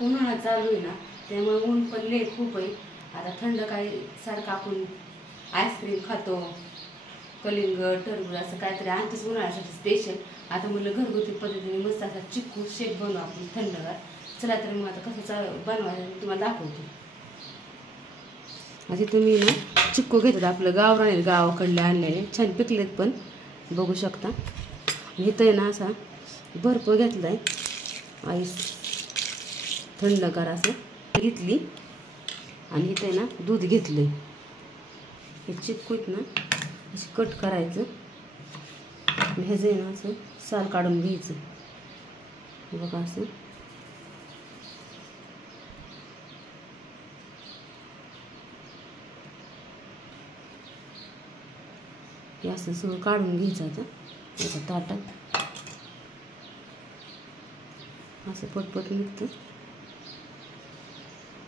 उन्हाळा चालू आहे ना, त्यामुळे ऊन पण लय खूप आहे. आता थंड काही सारखं आपण आईस्क्रीम खातो, कलिंगड टरबूज असं काहीतरी आणतोच उन्हाळ्यासाठी स्पेशल. आता म्हटलं घरगुती पद्धतीने मस्त असा चिक्कू शेक बनवू आपण थंडगार. चला तर मग आता कसं बनवायचं तुम्हाला दाखवते. म्हणजे तुम्ही ना चिक्कू घेतात, आपलं गावरान गावाकडले आणलेले छान पिकलेत पण बघू शकता. इथं आहे ना असा बर्फ घेतला आहे, आईस थंडगार असं घेतली. आणि इथं आहे ना दूध घेतलं आहे. हे चिक्कू आहेत ना असे कट करायचं आणि ह्याचं आहे ना असं साल काढून घ्यायचं. बघा असं हे असं सगळं काढून घ्यायचं. आता एका ताटात असं पटपट निघतं.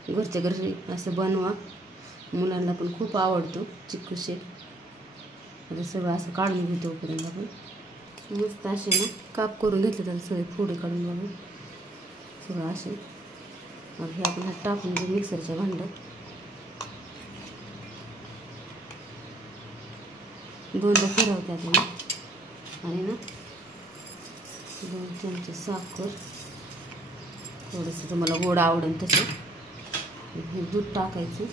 घरच्या घरी असं बनवा, मुलांना पण खूप आवडतो चिक्कू शेक. आता सगळं असं काढून घेतो तोपर्यंत आपण मस्त असे ना काप करून घेतले. तर सगळे फोडे काढून बघून सगळं असे. मग हे आपण हात टाकून घेऊ मिक्सरच्या भांड्यात. दोनदा फिरवतात ना आणि ना 2 चमचे साखर, थोडंसं तुम्हाला गोड आवडेल तसं. हे दूध टाकायचं.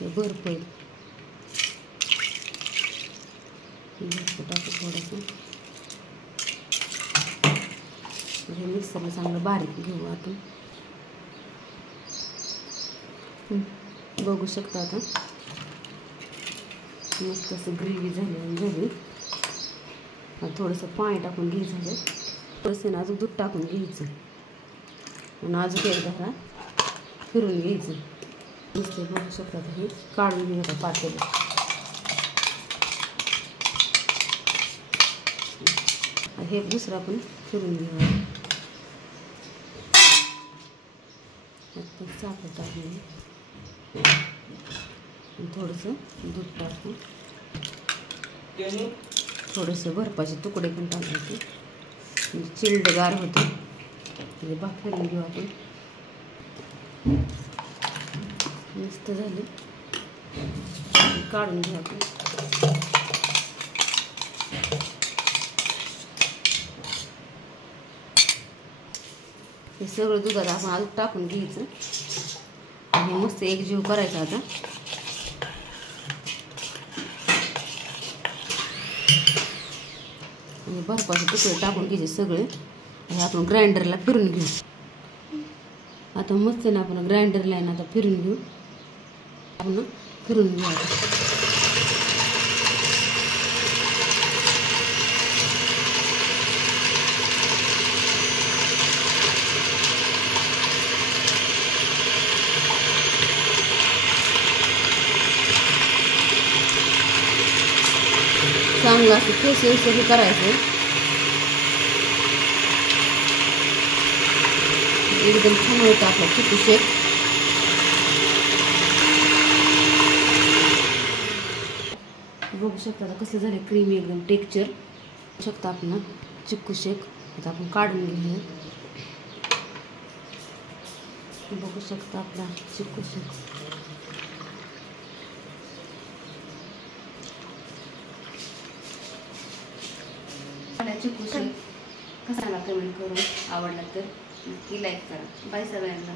हे बर्फ आहे, बर्फ टाकू थोडंसं. हे मिक्सरला चांगलं बारीक घेऊ आपण. बघू शकता आता मस्त असं ग्रेव्ही झाली. थोडंसं पाणी टाकून घ्यायचं. थोडंसं ना अजून दूध टाकून घ्यायचं आणि अजून एकदा फिरून घ्यायचं. नुसते बघू शकता हे काढून घ्यायचं पातेलं. हे दुसरं आपण फिरून घेऊया. आपण साखर टाकून थोडंसं दूध टाकून थोडंसं बर्फाचे तुकडे पण टाकायचे म्हणजे चिल्डगार होते. म्हणजे फिरून घेऊ आपण. मस्त झाले, काढून घेऊ आपण. हे सगळं दुधात आपण आज टाकून घ्यायचं आणि मस्त एकजीव करायचं. आता बर्फाचे तुकडे टाकून घ्यायचे सगळे आणि आपण ग्राइंडरला फिरून घेऊ. आता मस्त ना आपण ग्राइंडरला आहे ना आता फिरून घेऊ. आपण फिरून घेऊ आता. चांगलं असं फेस करायचं. एकदम छान होतं आपलं चिक्कू शेक. बघू शकता आता कसं झालं क्रीमी एकदम टेक्स्चर. बघू शकता आपण चिक्कू शेक आता आपण काढून घेऊया. बघू शकता आपला चिक्कू शेक. चिक्कू शेक कसा कमेंट करून आवडला तर नक्की लाईक करा. बाय सगळ्यांना.